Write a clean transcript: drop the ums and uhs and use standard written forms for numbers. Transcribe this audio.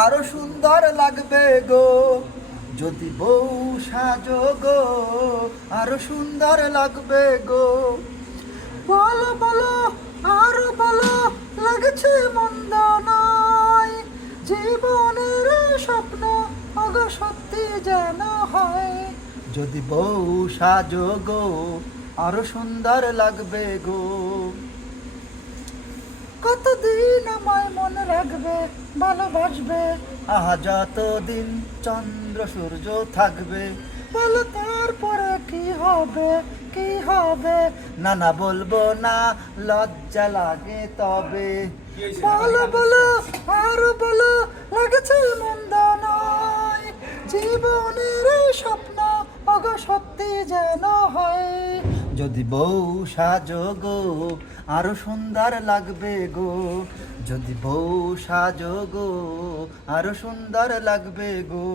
আরো সুন্দর লাগবে গো যদি বউ সাজো গো, আরো সুন্দর লাগবে গো। বলো বলো আরো বলো, লাগছে মন্দ নয়, জীবনের স্বপ্ন অগো সত্যি যেন হয়। যদি বউ সাজো গো, আরো সুন্দর লাগবে গো। কতদিন আমায় মনে রাখবে, ভালোবাসবে, আহা যতদিন চন্দ্র সূর্য থাকবে। বলো তারপরে কি হবে, কি হবে? না না বলবো না, লজ্জা লাগে তবে। বলো বলো আরো বলো, লাগছে মন্দ নয়, জীবনের এই স্বপ্ন অগো সত্যি যেন হয়। যদি বউ সাজো গো, আরো সুন্দর লাগবে গো। যদি বউ সাজো গো, আরো সুন্দর লাগবে গো।